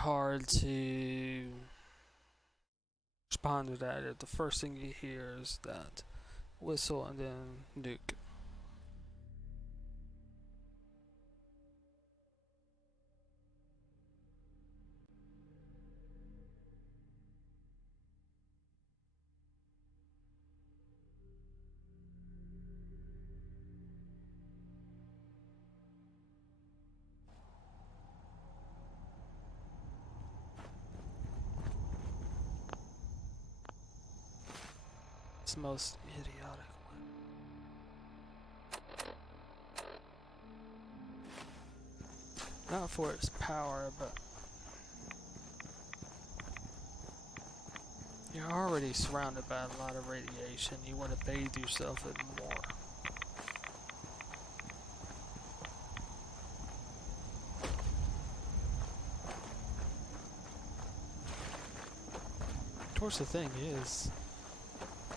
hard to respond to that if the first thing you hear is that whistle and then nuke. It's the most idiotic one. Not for its power, but you're already surrounded by a lot of radiation. You want to bathe yourself in more. Of course, the thing is,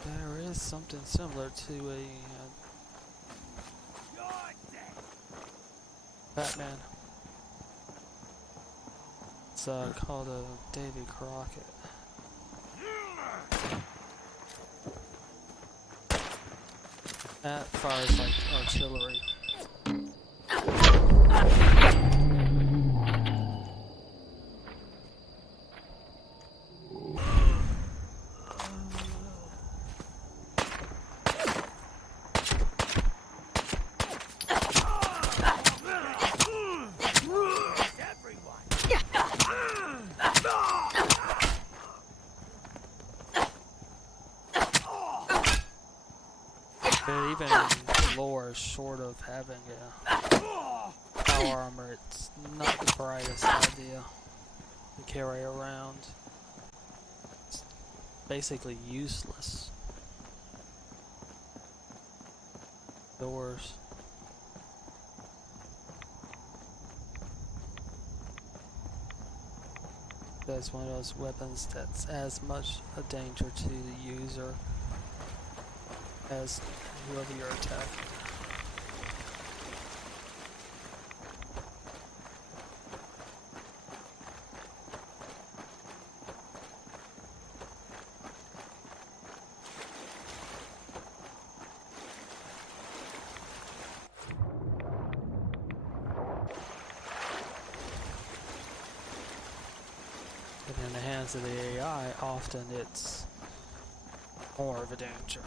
there is something similar to a Batman. It's called a Davy Crockett. That fires like artillery. But even in lore, short of having a power armor, it's not the brightest idea to carry around. It's basically useless. Doors. That's one of those weapons that's as much a danger to the user as whoever you're attacking. But in the hands of the AI, often it's more of a danger.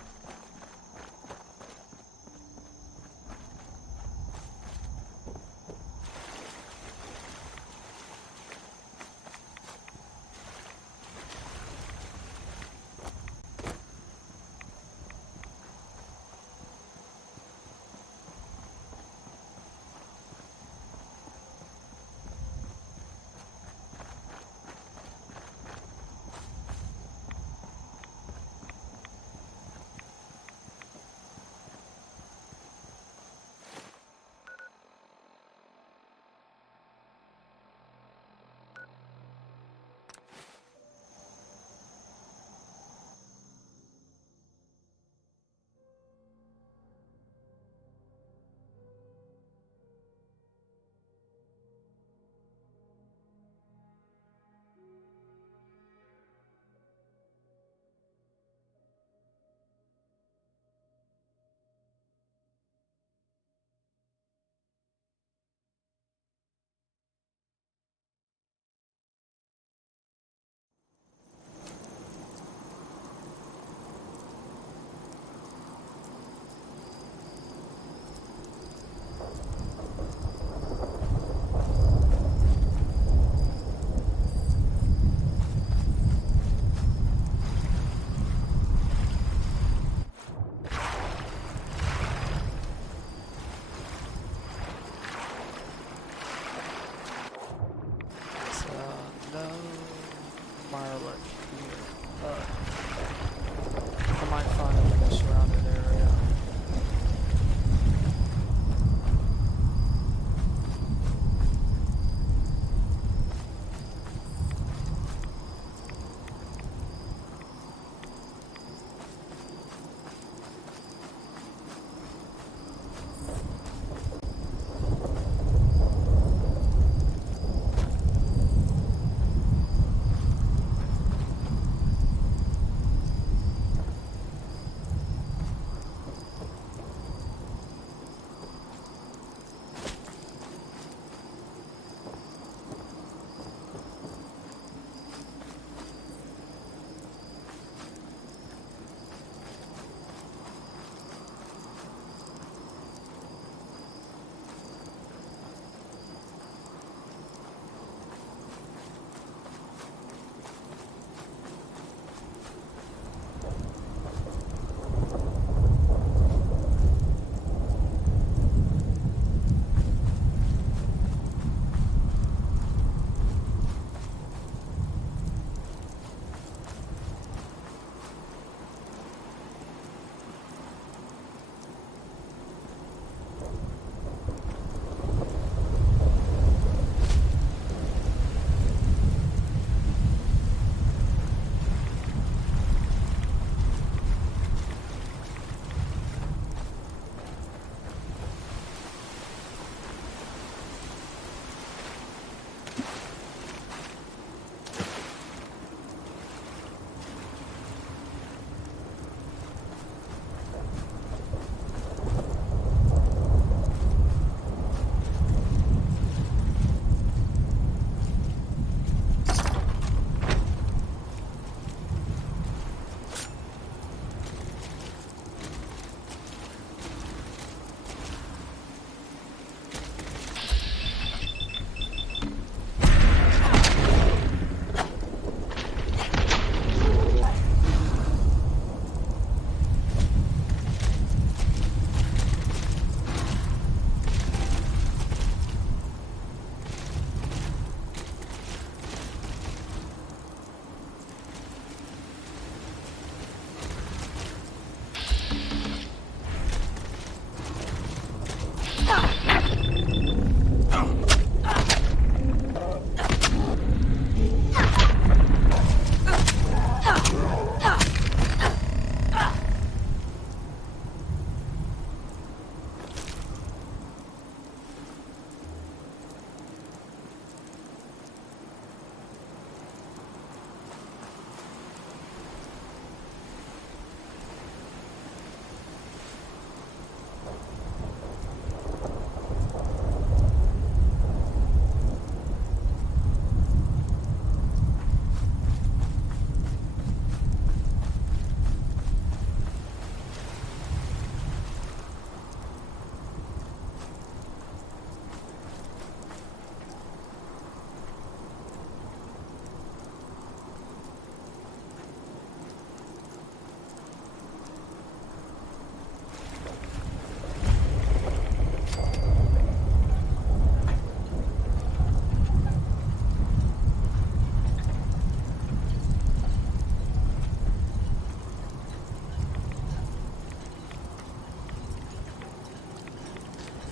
I might find them in the surrounding area.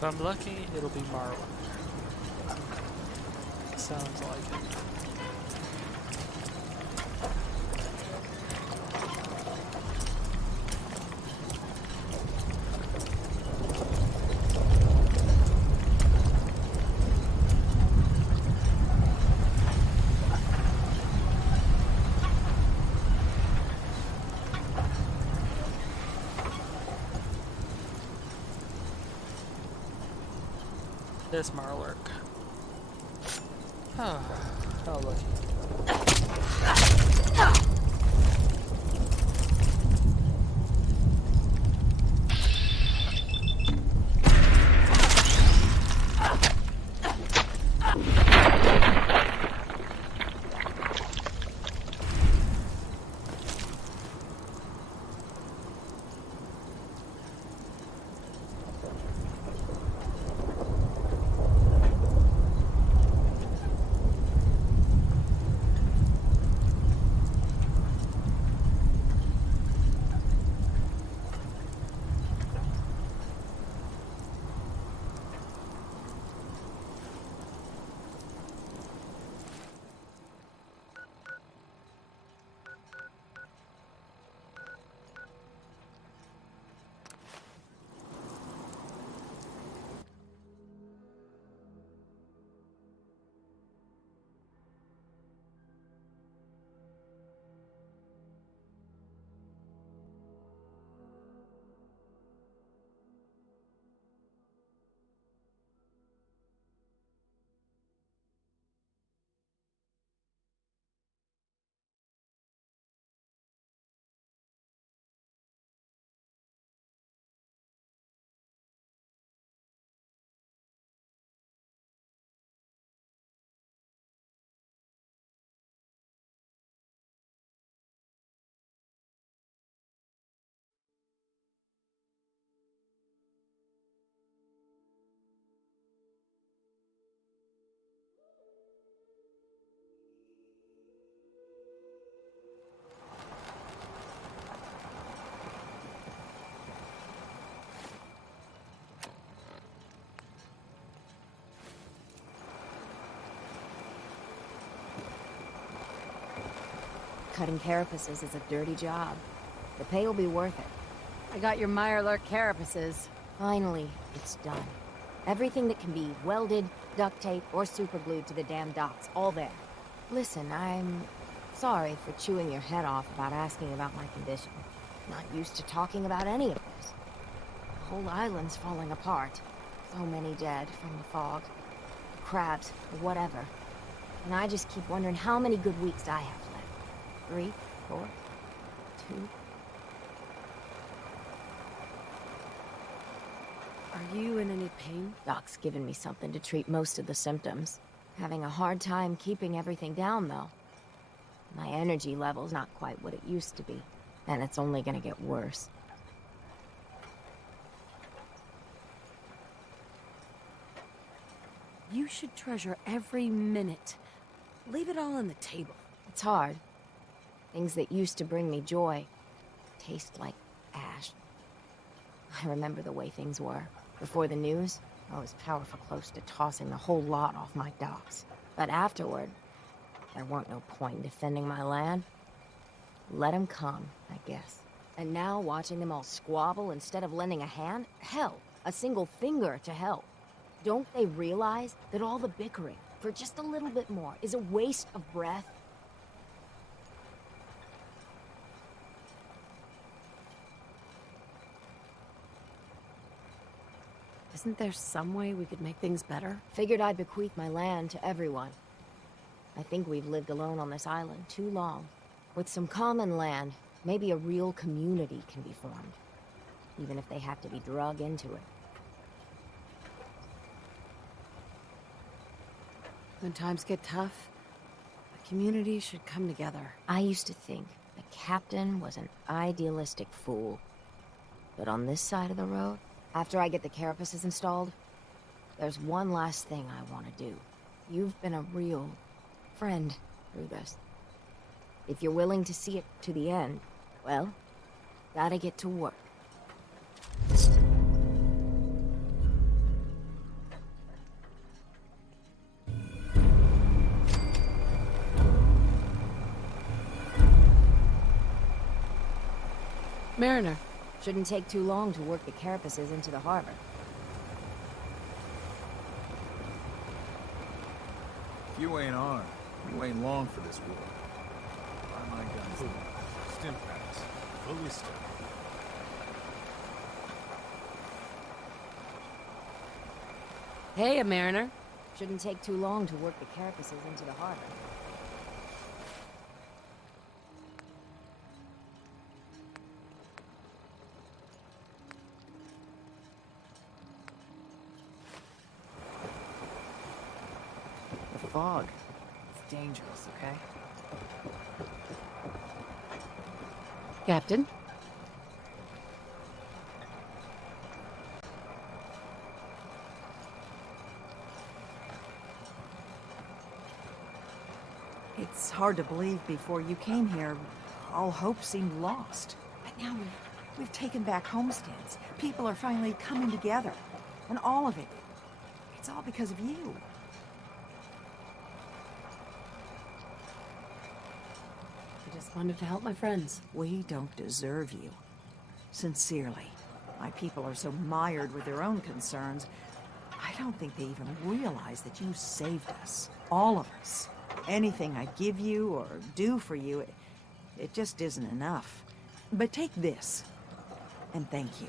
If I'm lucky, it'll be Marlin. Sounds like it. This Marlurk. Oh, how lucky. Cutting carapaces is a dirty job. The pay will be worth it. I got your Mirelurk carapaces. Finally, it's done. Everything that can be welded, duct tape, or superglued to the damn docks, all there. Listen, I'm sorry for chewing your head off about asking about my condition. Not used to talking about any of this. The whole island's falling apart. So many dead from the fog, the crabs, or whatever. And I just keep wondering how many good weeks I have left. 3, 4, 2... Are you in any pain? Doc's given me something to treat most of the symptoms. Having a hard time keeping everything down, though. My energy level's not quite what it used to be, and it's only gonna get worse. You should treasure every minute. Leave it all on the table. It's hard. Things that used to bring me joy taste like ash. I remember the way things were. Before the news, I was powerful close to tossing the whole lot off my docks. But afterward, there weren't no point in defending my land. Let them come, I guess. And now, watching them all squabble instead of lending a hand? Hell, a single finger to help. Don't they realize that all the bickering, for just a little bit more, is a waste of breath? Isn't there some way we could make things better? Figured I'd bequeath my land to everyone. I think we've lived alone on this island too long. With some common land, maybe a real community can be formed. Even if they have to be drug into it. When times get tough, the community should come together. I used to think the captain was an idealistic fool. But on this side of the road, after I get the carapaces installed, there's one last thing I want to do. You've been a real friend through this. If you're willing to see it to the end, well, gotta get to work. Mariner. Shouldn't take too long to work the carapaces into the harbor. If you ain't armed, you ain't long for this war. Buy my guns. Stim packs. Fully stocked. Hey, a Mariner. Shouldn't take too long to work the carapaces into the harbor. The fog. It's dangerous, okay? Captain? It's hard to believe before you came here, all hope seemed lost. But now we've taken back homesteads. People are finally coming together. And all of it, it's all because of you. I just wanted to help my friends. We don't deserve you. Sincerely. My people are so mired with their own concerns, I don't think they even realize that you saved us. All of us. Anything I give you or do for you, it just isn't enough. But take this, and thank you.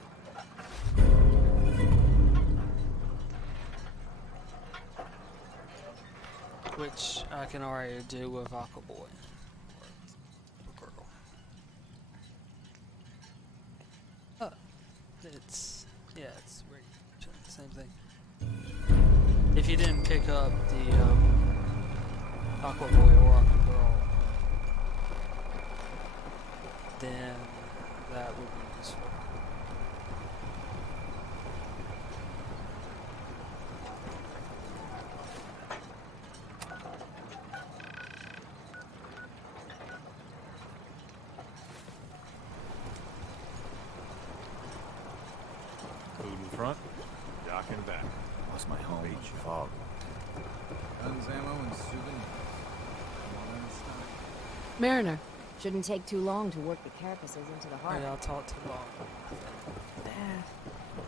Which I can already do with Aqua Boy. Or girl. Oh, it's the same thing. If you didn't pick up the Aqua Boy or Aqua Girl, then that would be useful. Food in front, dock in back. Lost my home in the fog. Guns, ammo, and souvenirs. Mariner. Shouldn't take too long to work the carapaces into the harbor. Alright, I'll talk too long.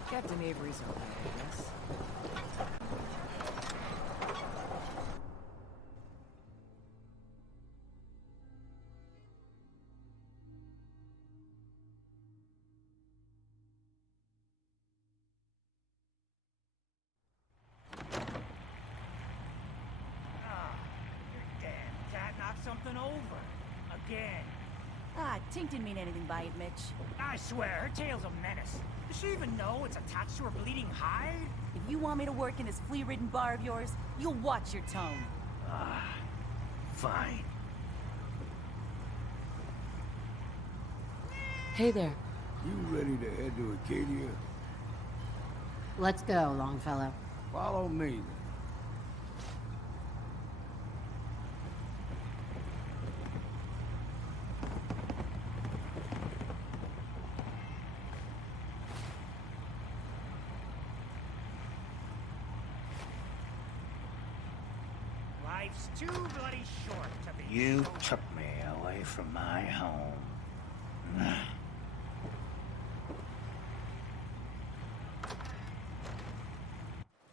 Captain Avery's okay, I guess. Something over. Again. Tink didn't mean anything by it, Mitch. I swear, her tail's a menace. Does she even know it's attached to her bleeding hide? If you want me to work in this flea-ridden bar of yours, you'll watch your tone. Fine. Hey there. You ready to head to Acadia? Let's go, Longfellow. Follow me then. Life's too bloody short to be. You took me away from my home.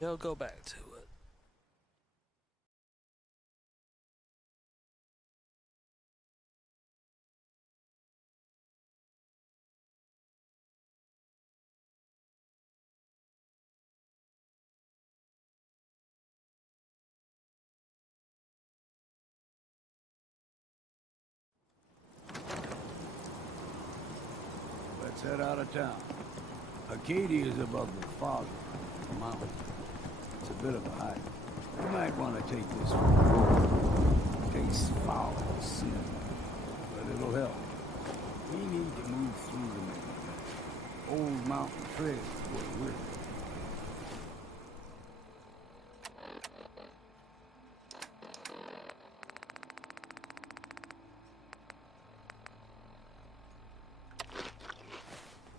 They'll go back to it. Let's head out of town. Acadia is above the fog mountain. It's a bit of a hike. You might want to take this for a road. Tastes foul and sin, but it'll help. We need to move through the old mountain trail where we're.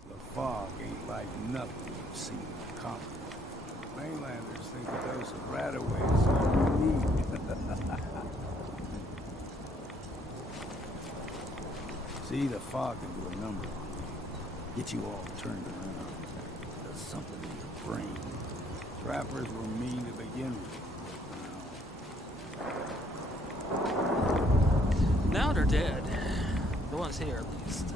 The fog ain't like nothing we've seen in common. Mainlanders think a dose of Radaway is all we need. See, the fog can do a number on you. Get you all turned around. Does something in your brain. Trappers were mean to begin with. Now they're dead. The ones here, at least.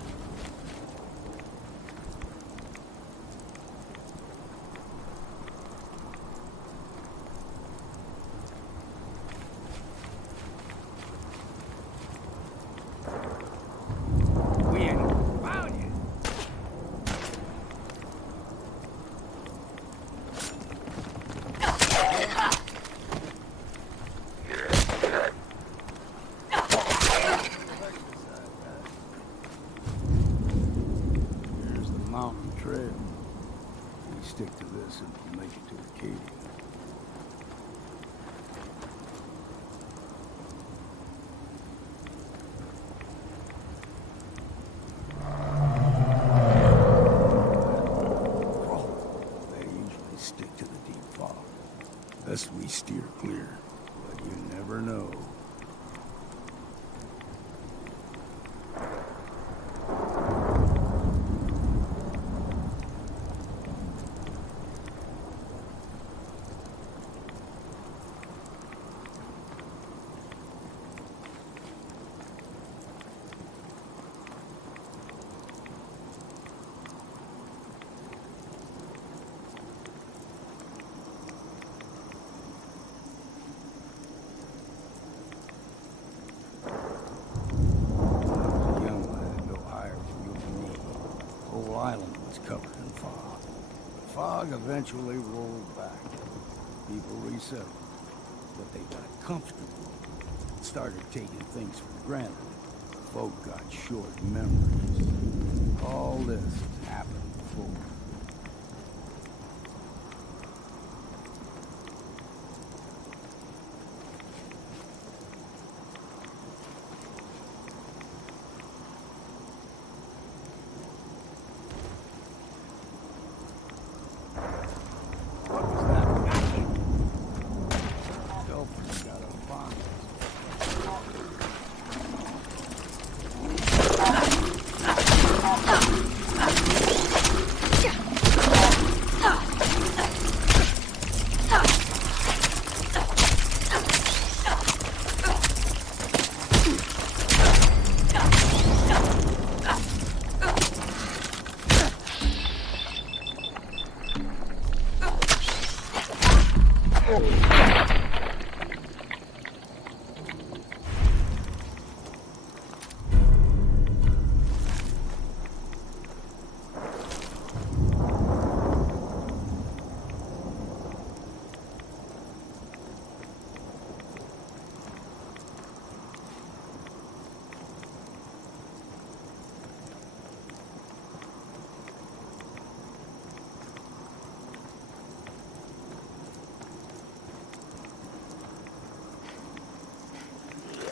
We ain't found you. Here's the mountain trail. We stick to this and we'll make it to Acadia. They usually stick to the deep fog. Best we steer clear, but you never know. A young lad no higher than you and me. The whole island was covered in fog. The fog eventually rolled back. People resettled. But they got comfortable. Started taking things for granted. Folk got short memories. All this has happened before. What was that? Dolphin's got a fond.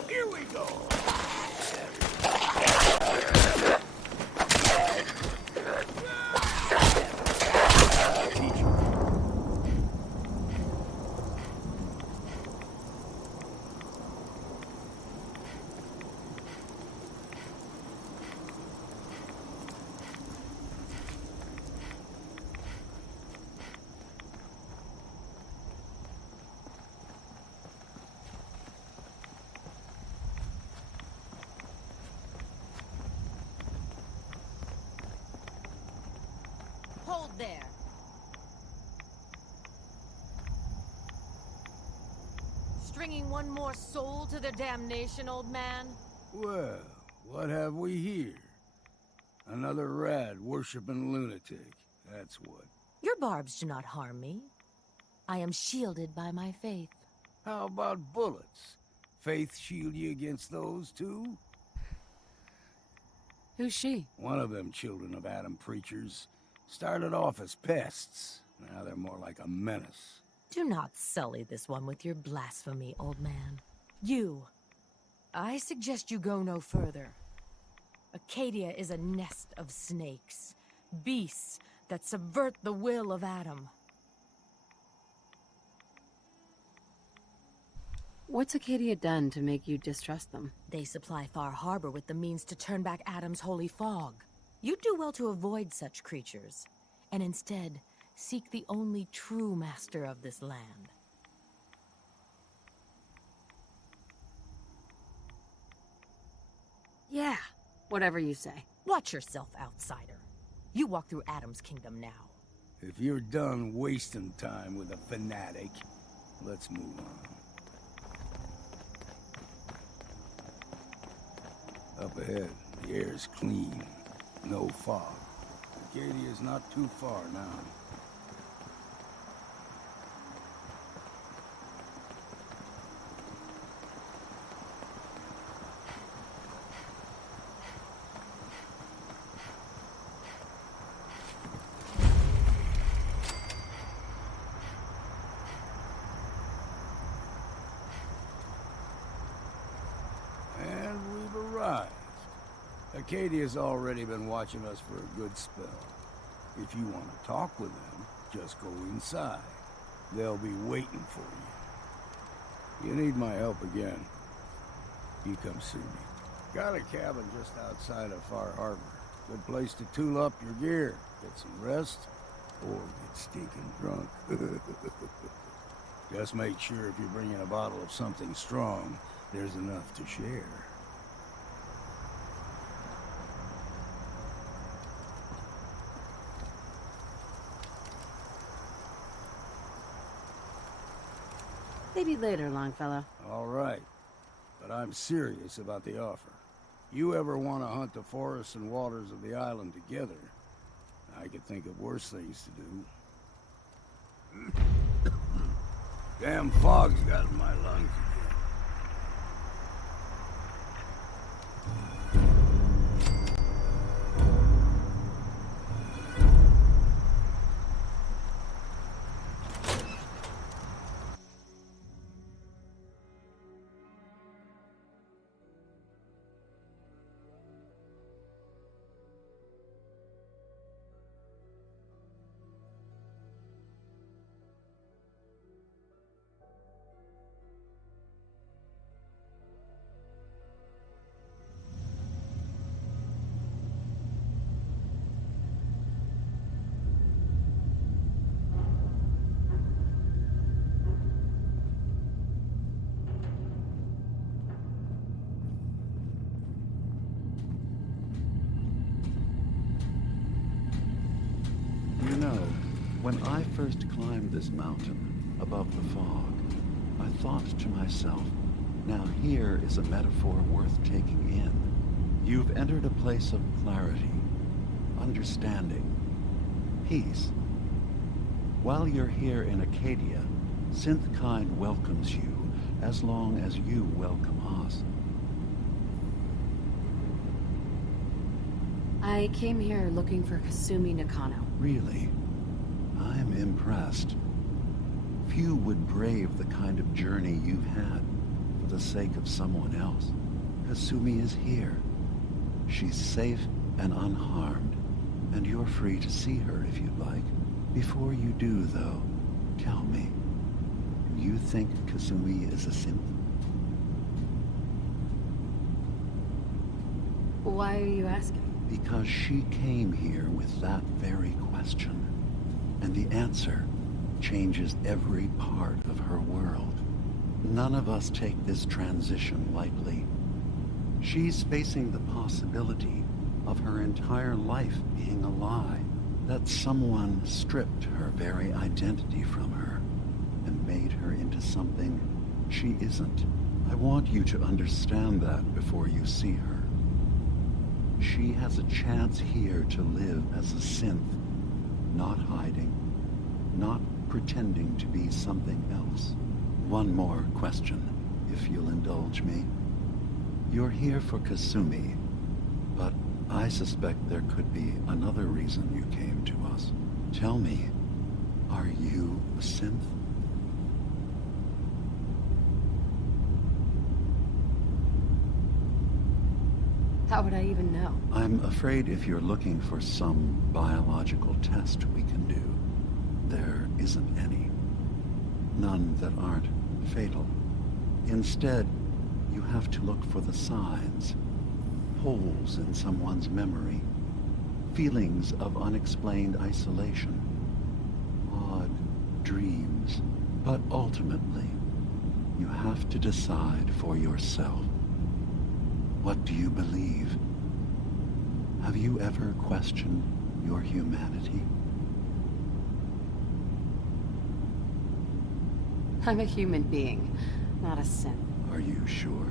Here we go. Hold there. Stringing one more soul to their damnation, old man? Well, what have we here? Another rad worshipping lunatic. That's what. Your barbs do not harm me. I am shielded by my faith. How about bullets? Faith shield you against those too? Who's she? One of them children of Adam preachers started off as pests. Now they're more like a menace. Do not sully this one with your blasphemy, old man. You. I suggest you go no further. Acadia is a nest of snakes. Beasts that subvert the will of Adam. What's Acadia done to make you distrust them? They supply Far Harbor with the means to turn back Adam's holy fog. You'd do well to avoid such creatures, and instead seek the only true master of this land. Yeah, whatever you say. Watch yourself, outsider. You walk through Adam's kingdom now. If you're done wasting time with a fanatic, let's move on. Up ahead, the air's clean. No fog. Acadia's not too far now. And we've arrived. Acadia's already been watching us for a good spell. If you want to talk with them, just go inside. They'll be waiting for you. You need my help again, you come see me. Got a cabin just outside of Far Harbor. Good place to tool up your gear, get some rest, or get stinking drunk. Just make sure if you're bringing a bottle of something strong, there's enough to share. Maybe later, Longfellow. All right, but I'm serious about the offer. You ever want to hunt the forests and waters of the island together, I could think of worse things to do. Damn fog's got in my lungs again. You know, when I first climbed this mountain above the fog, I thought to myself, now here is a metaphor worth taking in. You've entered a place of clarity, understanding, peace. While you're here in Acadia, Synthkind welcomes you as long as you welcome us. I came here looking for Kasumi Nakano. Really? I'm impressed. Few would brave the kind of journey you've had for the sake of someone else. Kasumi is here. She's safe and unharmed, and you're free to see her if you'd like. Before you do, though, tell me, do you think Kasumi is a synth? Why are you asking? Because she came here with that very question, and the answer changes every part of her world. None of us take this transition lightly. She's facing the possibility of her entire life being a lie, that someone stripped her very identity from her and made her into something she isn't. I want you to understand that before you see her. She has a chance here to live as a synth, not hiding, not pretending to be something else. One more question, if you'll indulge me. You're here for Kasumi, but I suspect there could be another reason you came to us. Tell me, are you a synth? How would I even know? I'm afraid if you're looking for some biological test we can do, there isn't any. None that aren't fatal. Instead, you have to look for the signs, holes in someone's memory, feelings of unexplained isolation, odd dreams. But ultimately, you have to decide for yourself. What do you believe? Have you ever questioned your humanity? I'm a human being, not a synth. Are you sure?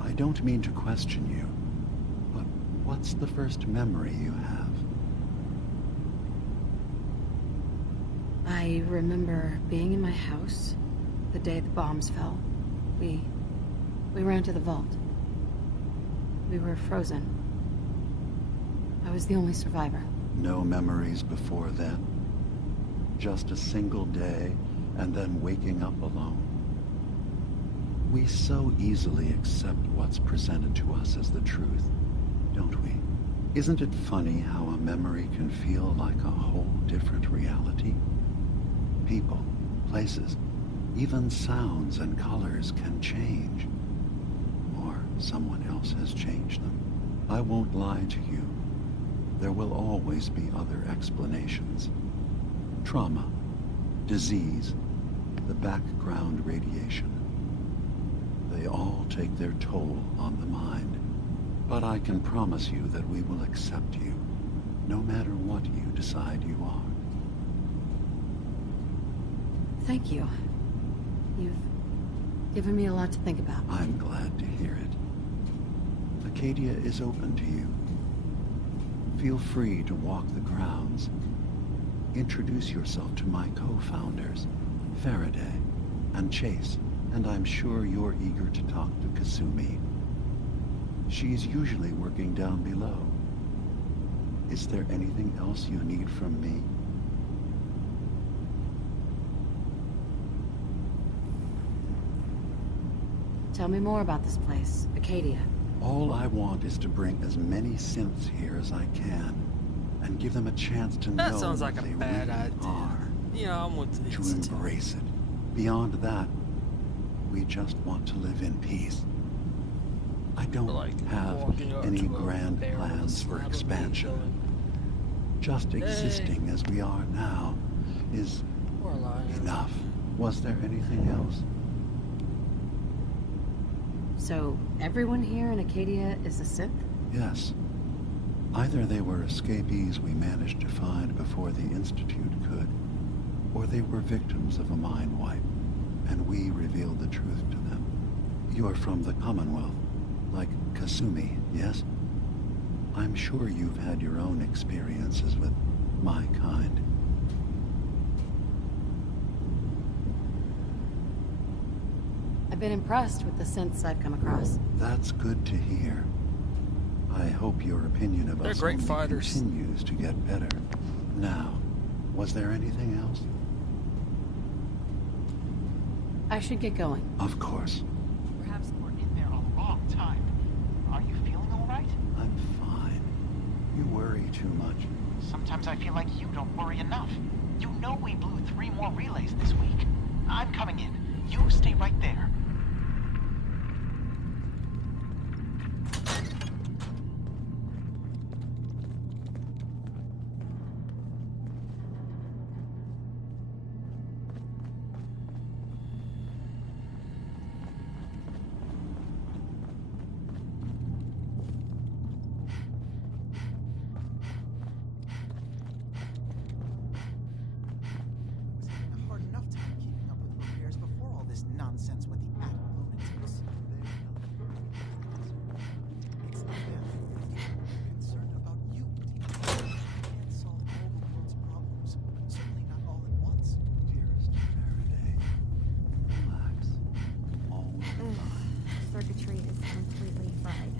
I don't mean to question you, but what's the first memory you have? I remember being in my house the day the bombs fell. We ran to the vault. We were frozen. I was the only survivor. No memories before then? Just a single day and then waking up alone? We so easily accept what's presented to us as the truth, don't we? Isn't it funny how a memory can feel like a whole different reality? People, places, even sounds and colors can change. Or someone else has changed them. I won't lie to you. There will always be other explanations. Trauma, disease, the background radiation. They all take their toll on the mind. But I can promise you that we will accept you, no matter what you decide you are. Thank you. You've given me a lot to think about. I'm glad to hear it. Acadia is open to you. Feel free to walk the grounds. Introduce yourself to my co-founders, Faraday and Chase, and I'm sure you're eager to talk to Kasumi. She's usually working down below. Is there anything else you need from me? Tell me more about this place, Acadia. All I want is to bring as many synths here as I can, and give them a chance to know That sounds like a what they bad really idea. are, Yeah, I'm with the to Institute. embrace it. Beyond that, we just want to live in peace. I don't Like have walking up any to a grand bear with a plans for slab of meat expansion. going, Just "Hey." existing as we are now is We're lying. enough. Was there anything else? So, everyone here in Acadia is a synth? Yes. Either they were escapees we managed to find before the Institute could, or they were victims of a mind wipe, and we revealed the truth to them. You're from the Commonwealth, like Kasumi, yes? I'm sure you've had your own experiences with my kind. I've been impressed with the synths I've come across. That's good to hear. I hope your opinion of They're us great only fighters. continues to get better. Now, was there anything else? I should get going. Of course. Perhaps we're in there a long time. Are you feeling all right? I'm fine. You worry too much. Sometimes I feel like you don't worry enough. You know we blew 3 more relays this week. I'm coming in. You stay right there. Circuitry is completely fried.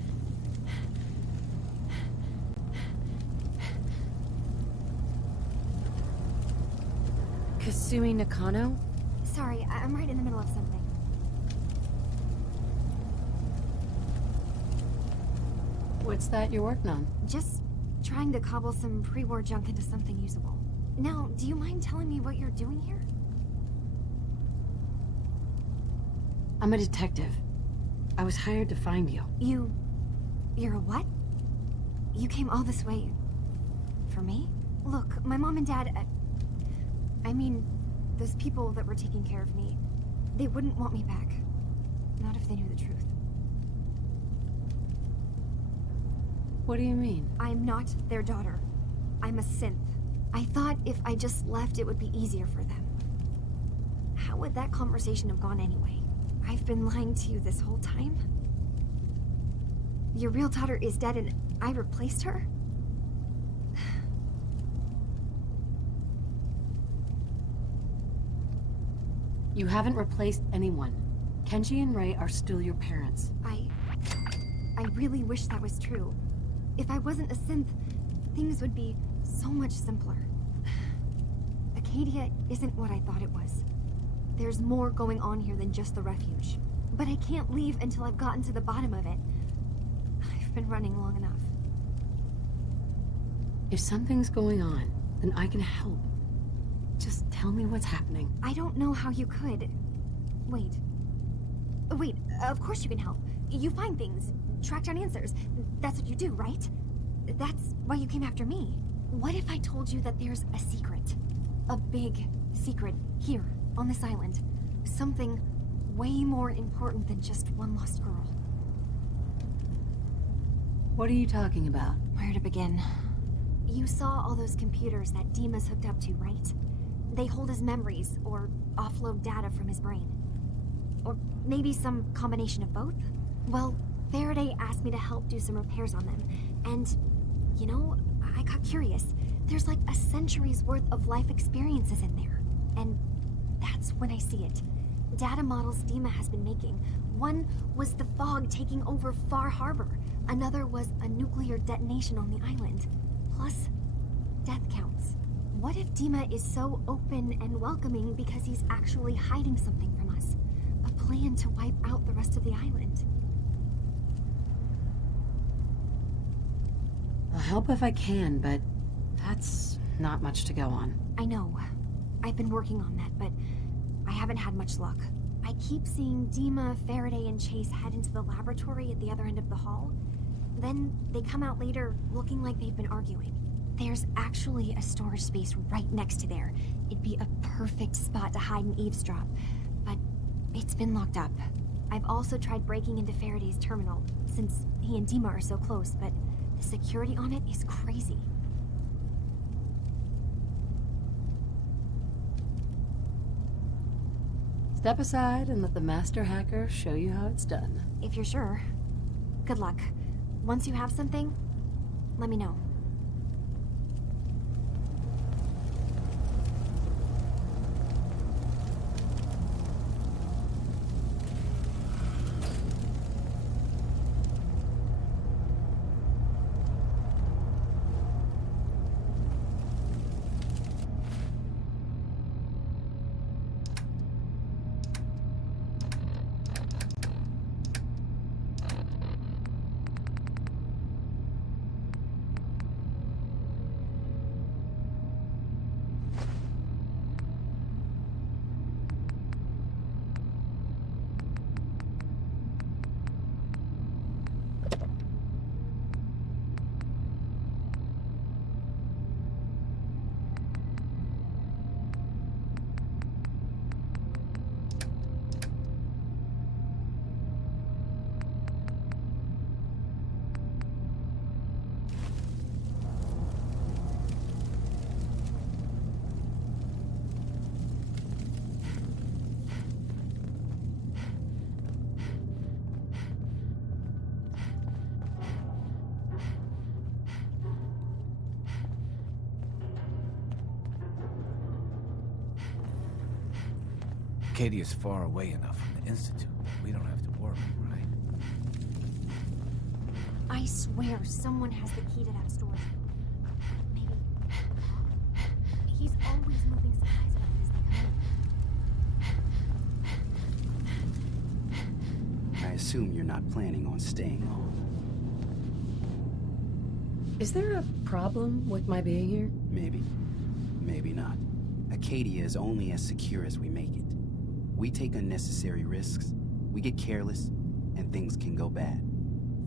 Kasumi Nakano? Sorry, I'm right in the middle of something. What's that you're working on? Just trying to cobble some pre-war junk into something usable. Now, do you mind telling me what you're doing here? I'm a detective. I was hired to find you. You're a what? You came all this way for me? Look, my mom and dad... I mean, those people that were taking care of me, they wouldn't want me back. Not if they knew the truth. What do you mean? I'm not their daughter. I'm a synth. I thought if I just left, it would be easier for them. How would that conversation have gone anyway? I've been lying to you this whole time? Your real daughter is dead and I replaced her? You haven't replaced anyone. Kenji and Ray are still your parents. I really wish that was true. If I wasn't a synth, things would be so much simpler. Acadia isn't what I thought it was. There's more going on here than just the refuge. But I can't leave until I've gotten to the bottom of it. I've been running long enough. If something's going on, then I can help. Just tell me what's happening. I don't know how you could. Wait, of course you can help. You find things, track down answers. That's what you do, right? That's why you came after me. What if I told you that there's a secret? A big secret here, on this island. Something way more important than just one lost girl. What are you talking about? Where to begin? You saw all those computers that Dima's hooked up to, right? They hold his memories, or offload data from his brain. Or maybe some combination of both? Well, Faraday asked me to help do some repairs on them, and, you know, I got curious. There's like a century's worth of life experiences in there, and that's when I see it. Data models Dima has been making. One was the fog taking over Far Harbor. Another was a nuclear detonation on the island. Plus, death counts. What if Dima is so open and welcoming because he's actually hiding something from us? A plan to wipe out the rest of the island. I'll help if I can, but that's not much to go on. I know. I've been working on that, but I haven't had much luck. I keep seeing Dima, Faraday, and Chase head into the laboratory at the other end of the hall. Then they come out later looking like they've been arguing. There's actually a storage space right next to there. It'd be a perfect spot to hide and eavesdrop, but it's been locked up. I've also tried breaking into Faraday's terminal, since he and Dima are so close, but the security on it is crazy. Step aside and let the master hacker show you how it's done. If you're sure. Good luck. Once you have something, let me know. Acadia's far away enough from the Institute. We don't have to worry, right? I swear someone has the key to that storage room. Maybe. He's always moving supplies around as they come in. I assume you're not planning on staying long. Is there a problem with my being here? Maybe. Maybe not. Acadia is only as secure as we make it. We take unnecessary risks, we get careless, and things can go bad.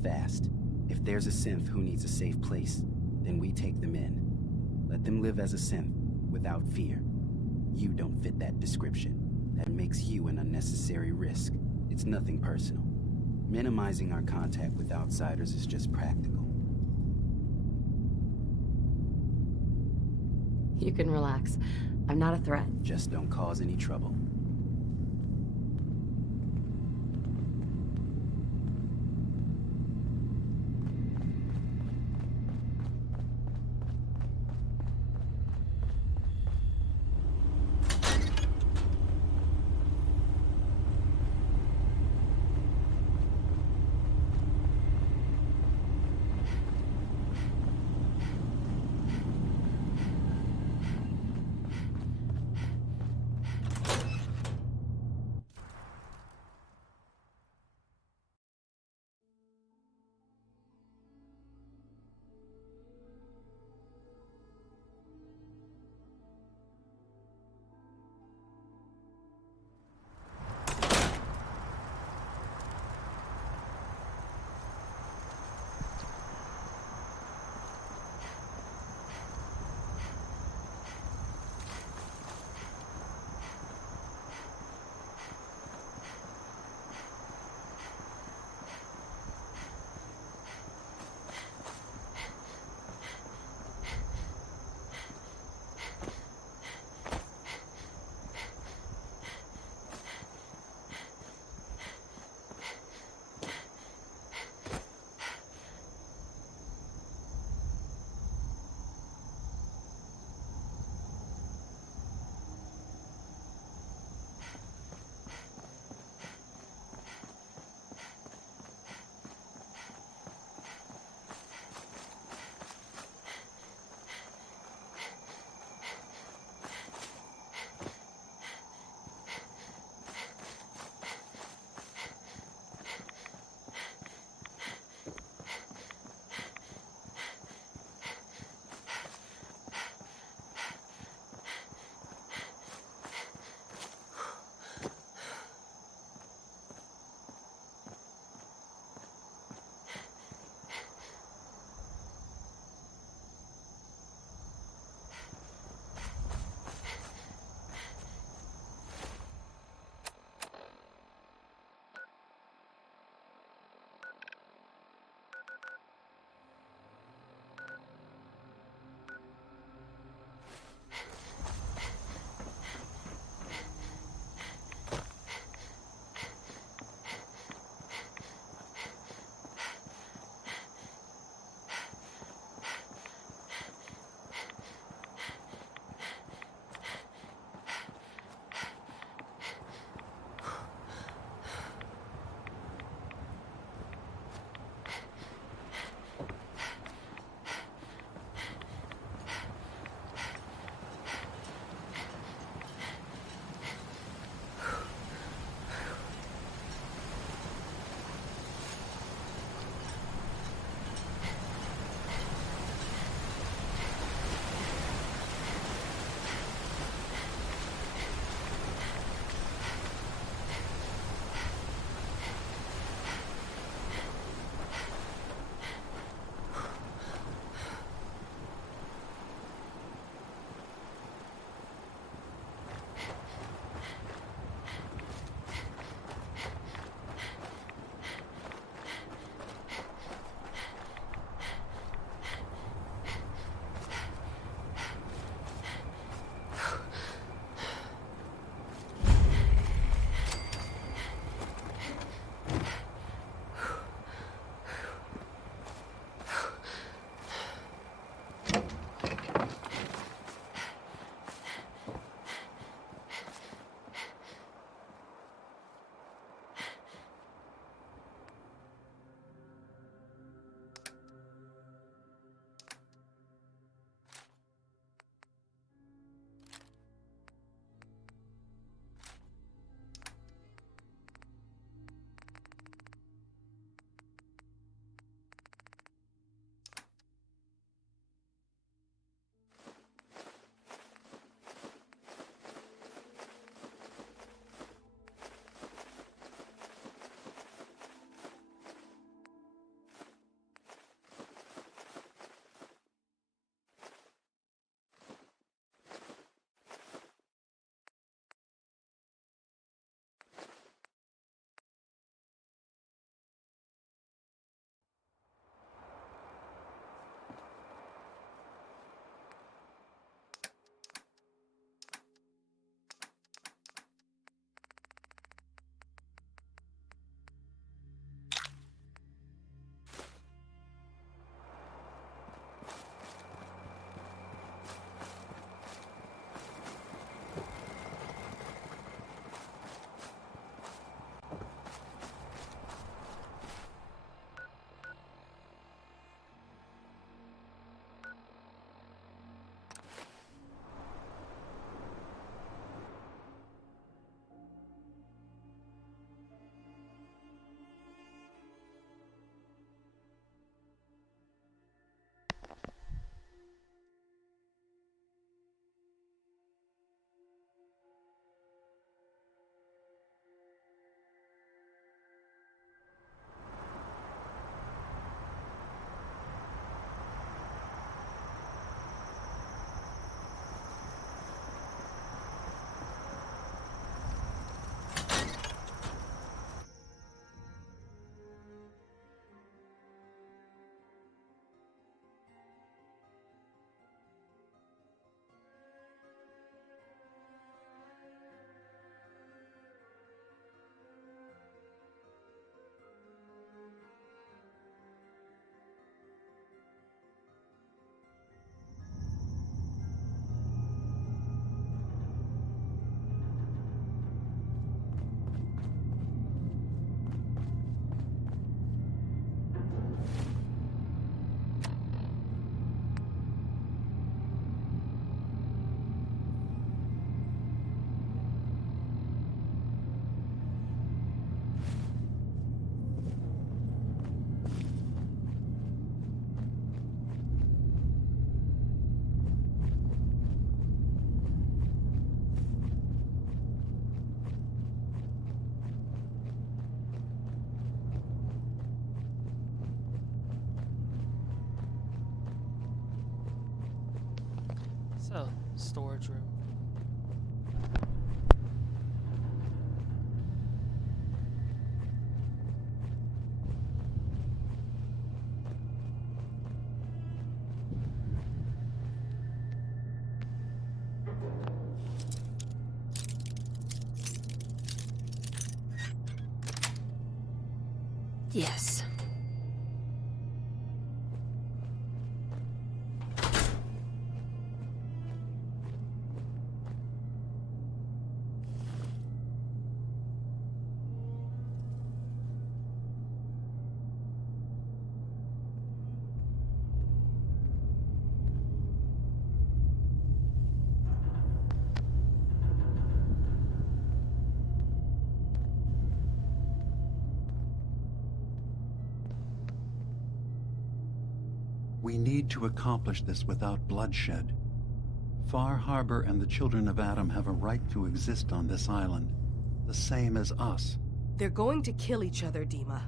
Fast. If there's a synth who needs a safe place, then we take them in. Let them live as a synth, without fear. You don't fit that description. That makes you an unnecessary risk. It's nothing personal. Minimizing our contact with outsiders is just practical. You can relax. I'm not a threat. Just don't cause any trouble. So, storage room. Yes. We need to accomplish this without bloodshed. Far Harbor and the children of Adam have a right to exist on this island, the same as us. They're going to kill each other, Dima.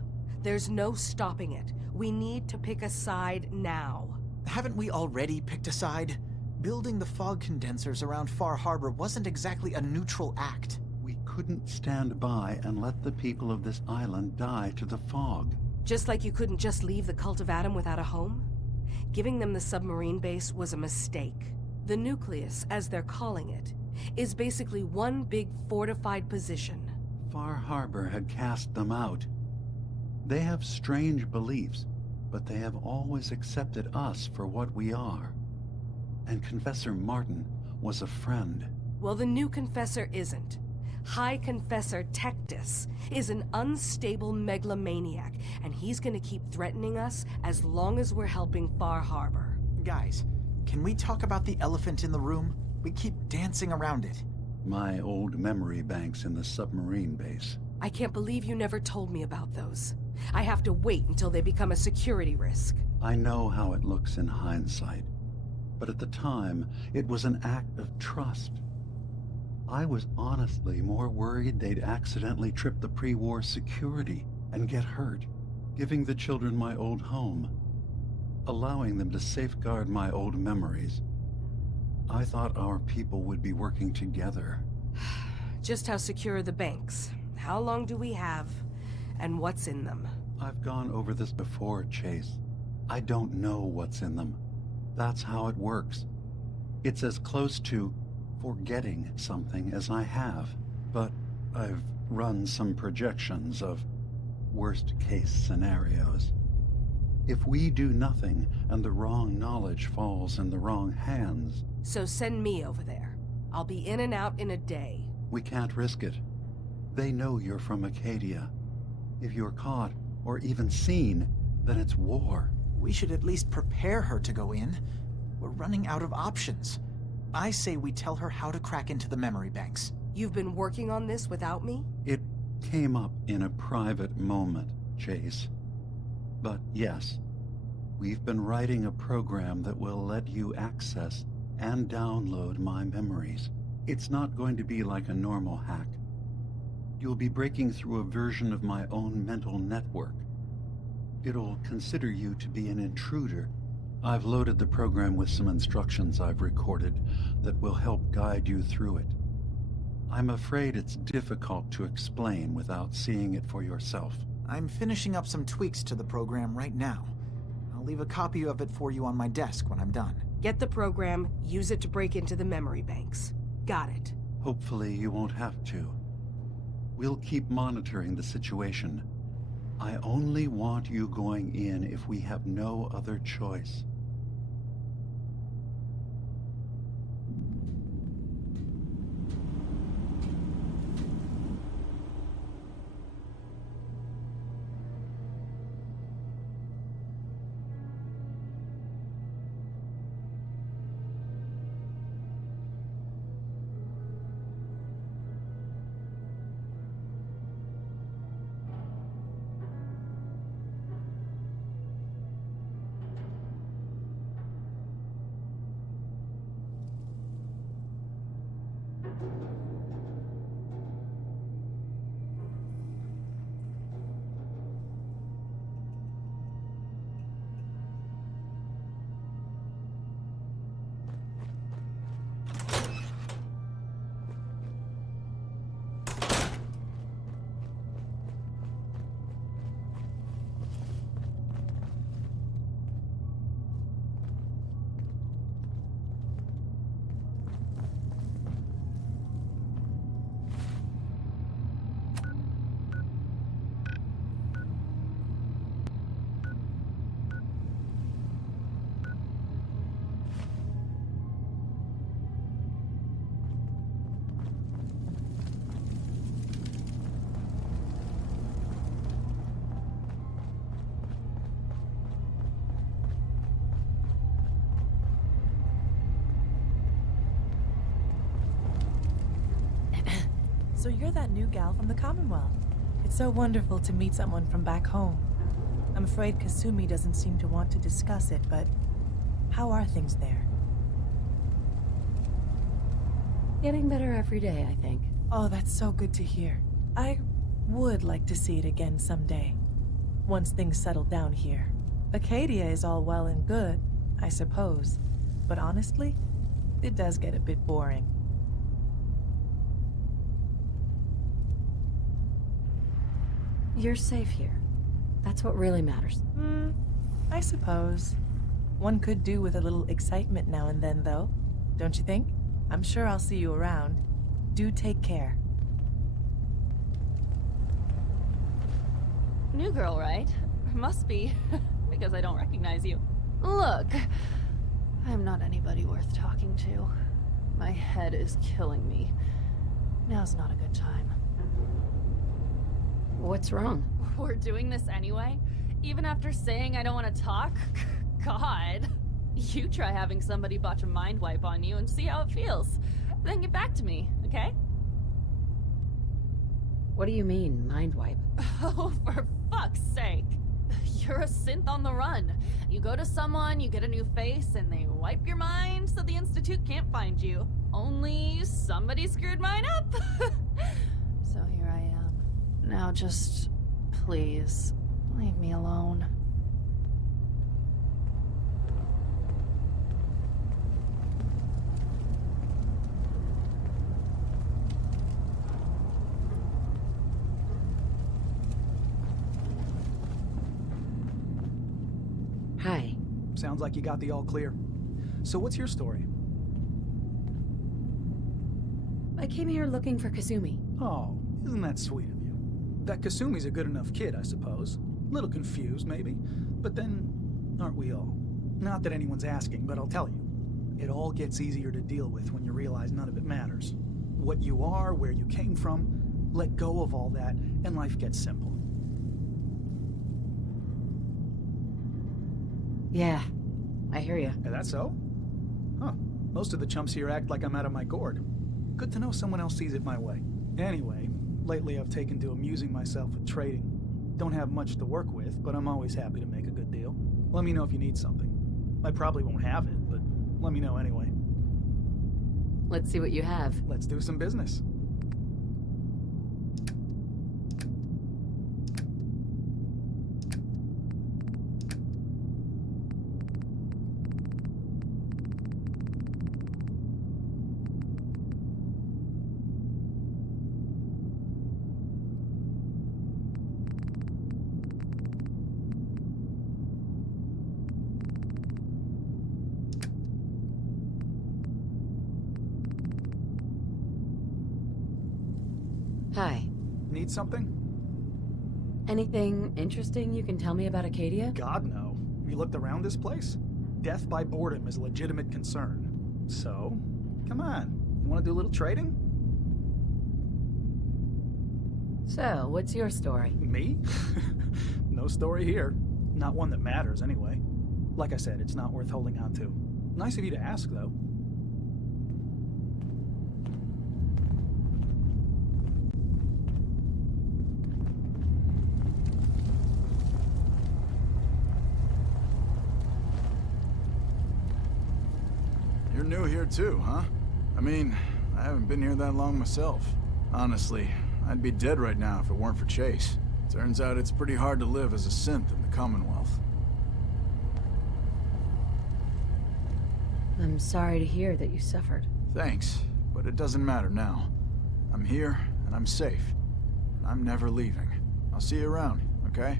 There's no stopping it. We need to pick a side now. Haven't we already picked a side? Building the fog condensers around Far Harbor wasn't exactly a neutral act. We couldn't stand by and let the people of this island die to the fog. Just like you couldn't just leave the Cult of Adam without a home? Giving them the submarine base was a mistake. The nucleus, as they're calling it, is basically one big fortified position. Far Harbor had cast them out. They have strange beliefs, but they have always accepted us for what we are. And Confessor Martin was a friend. Well, the new Confessor isn't. High Confessor Tectus is an unstable megalomaniac, and he's gonna keep threatening us as long as we're helping Far Harbor. Guys, can we talk about the elephant in the room? We keep dancing around it. My old memory banks in the submarine base. I can't believe you never told me about those. I have to wait until they become a security risk. I know how it looks in hindsight, but at the time, it was an act of trust. I was honestly more worried they'd accidentally trip the pre-war security and get hurt, giving the children my old home, allowing them to safeguard my old memories. I thought our people would be working together. Just how secure are the banks? How long do we have? And what's in them? I've gone over this before, Chase. I don't know what's in them. That's how it works. It's as close to forgetting something as I have, but I've run some projections of worst-case scenarios. If we do nothing and the wrong knowledge falls in the wrong hands... So send me over there. I'll be in and out in a day. We can't risk it. They know you're from Acadia. If you're caught, or even seen, then it's war. We should at least prepare her to go in. We're running out of options. I say we tell her how to crack into the memory banks. You've been working on this without me? It came up in a private moment, Chase. But yes, we've been writing a program that will let you access and download my memories. It's not going to be like a normal hack. You'll be breaking through a version of my own mental network. It'll consider you to be an intruder. I've loaded the program with some instructions I've recorded that will help guide you through it. I'm afraid it's difficult to explain without seeing it for yourself. I'm finishing up some tweaks to the program right now. I'll leave a copy of it for you on my desk when I'm done. Get the program, use it to break into the memory banks. Got it. Hopefully you won't have to. We'll keep monitoring the situation. I only want you going in if we have no other choice. So you're that new gal from the Commonwealth. It's so wonderful to meet someone from back home. I'm afraid Kasumi doesn't seem to want to discuss it, but how are things there? Getting better every day, I think. Oh, that's so good to hear. I would like to see it again someday. Once things settle down here. Acadia is all well and good, I suppose. But honestly, it does get a bit boring. You're safe here. That's what really matters. I suppose. One could do with a little excitement now and then, though. Don't you think? I'm sure I'll see you around. Do take care. New girl, right? Must be, because I don't recognize you. Look, I'm not anybody worth talking to. My head is killing me. Now's not a good time. What's wrong? We're doing this anyway? Even after saying I don't want to talk? God. You try having somebody botch a mind wipe on you and see how it feels. Then get back to me, okay? What do you mean, mind wipe? Oh, for fuck's sake. You're a synth on the run. You go to someone, you get a new face, and they wipe your mind so the Institute can't find you. Only somebody screwed mine up. So here I am. Now just, please, leave me alone. Hi. Sounds like you got the all clear. So what's your story? I came here looking for Kasumi. Oh, isn't that sweet of you? That Kasumi's a good enough kid, I suppose. Little confused, maybe. But then, aren't we all? Not that anyone's asking, but I'll tell you. It all gets easier to deal with when you realize none of it matters. What you are, where you came from, let go of all that, and life gets simple. Yeah, I hear you. Is that so? Huh. Most of the chumps here act like I'm out of my gourd. Good to know someone else sees it my way. Anyway, lately I've taken to amusing myself with trading. Don't have much to work with, but I'm always happy to make a good deal. Let me know if you need something. I probably won't have it, but let me know anyway. Let's see what you have. Let's do some business. Hi. Need something? Anything interesting you can tell me about Acadia? God, no. Have you looked around this place? Death by boredom is a legitimate concern. So, come on. You want to do a little trading? So, what's your story? Me? No story here. Not one that matters, anyway. Like I said, it's not worth holding on to. Nice of you to ask, though. You're new here too, huh? I mean, I haven't been here that long myself. Honestly, I'd be dead right now if it weren't for Chase. Turns out it's pretty hard to live as a synth in the Commonwealth. I'm sorry to hear that you suffered. Thanks, but it doesn't matter now. I'm here, and I'm safe. And I'm never leaving. I'll see you around, okay?